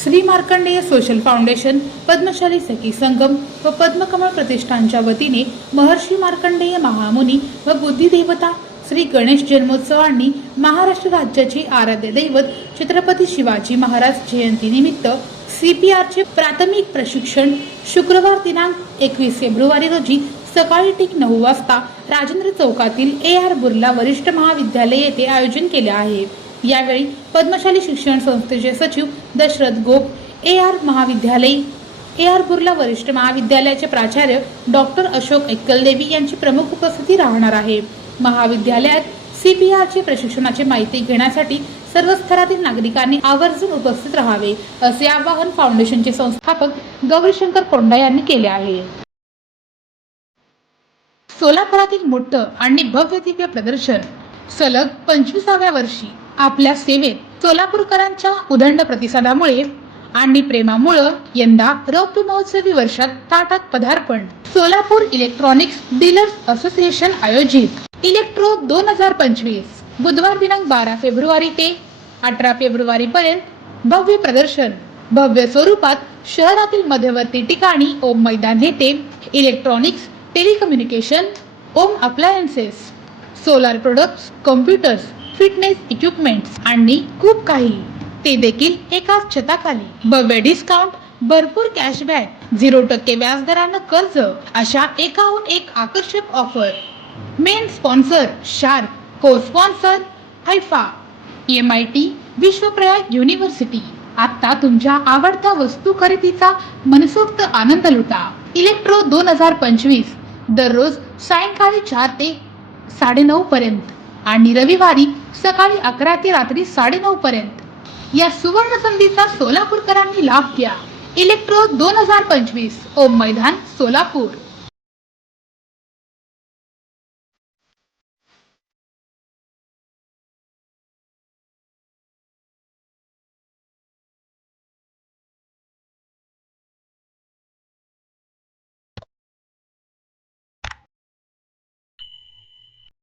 Shri Markandeya social foundation Padmashali Sakhi Sangam व पद्मकमळ प्रतिष्ठानच्या वतीने महर्षी मार्कंडेय महामुनी व बुद्धिदेवता श्री गणेश जन्मोत्सवांनी महाराष्ट्र राज्याचे आराध्य दैवत छत्रपती शिवाजी महाराज जयंतीनिमित्त सी पी आरचे प्राथमिक प्रशिक्षण शुक्रवार दिनांक एकवीस फेब्रुवारी रोजी सकाळी ठीक नऊ वाजता राजेंद्र चौकातील ए आर बुर्ला वरिष्ठ महाविद्यालय येथे आयोजन केले आहे. यावेळी पद्मशाली शिक्षण संस्थेचे सचिव दशरथ गोप ए आर महाविद्यालय ए आर बुर्ला वरिष्ठ महाविद्यालयाचे प्राचार्य डॉक्टर अशोक एक्कलदेवी यांची प्रमुख उपस्थिती राहणार आहे. महाविद्यालयात सीपीआरचे प्रशिक्षणाची माहिती घेण्यासाठी सर्व स्तरातील नागरिकांनी आवर्जून उपस्थित राहावे असे आवाहन फाउंडेशनचे संस्थापक गौरीशंकर कोंडा यांनी केले आहे. सोलापुरातील मोठं आणि भव्य दिव्य प्रदर्शन. सलग पंचवीसाव्या वर्षी आपल्या सेवेत सोलापूरकरांच्या उदंड प्रतिसादामुळे आणि प्रेमामुळं यंदा रौप्य महोत्सवी वर्षात ताटात पदार्पण. सोलापूर इलेक्ट्रॉनिक्स डीलर्स असोसिएशन आयोजित. इलेक्ट्रो दोन हजार पंचवीस. बुधवार दिनांक बारा फेब्रुवारी ते अठरा फेब्रुवारी पर्यंत भव्य प्रदर्शन. भव्य स्वरूपात शहरातील मध्यवर्ती ठिकाणी ओम मैदान येथे electronics telecommunication home appliances solar products computers fitness equipments आणि खूप काही. ते देखील एकाच छताखाली. भव्य डिस्काउंट भरपूर कॅशबॅक झिरो टक्के व्याजदरानं कर्ज अशा एकाहून एक आकर्षक offer main sponsor Shark co sponsor Haifa M I T Vishwaprayag university आता तुमच्या आवडत्या वस्तू खरेदीचा मनसोक्त आनंद लुटा. इलेक्ट्रो दोन हजार पंचवीस दररोज सायंकाळी चार ते साडेनऊ पर्यंत आणि रविवारी सकाळी अकरा ते रात्री साडेनऊ पर्यंत. या सुवर्ण संधीचा सोलापूरकरांनी लाभ घ्या. इलेक्ट्रो दोन हजार पंचवीस. ओम मैदान सोलापूर.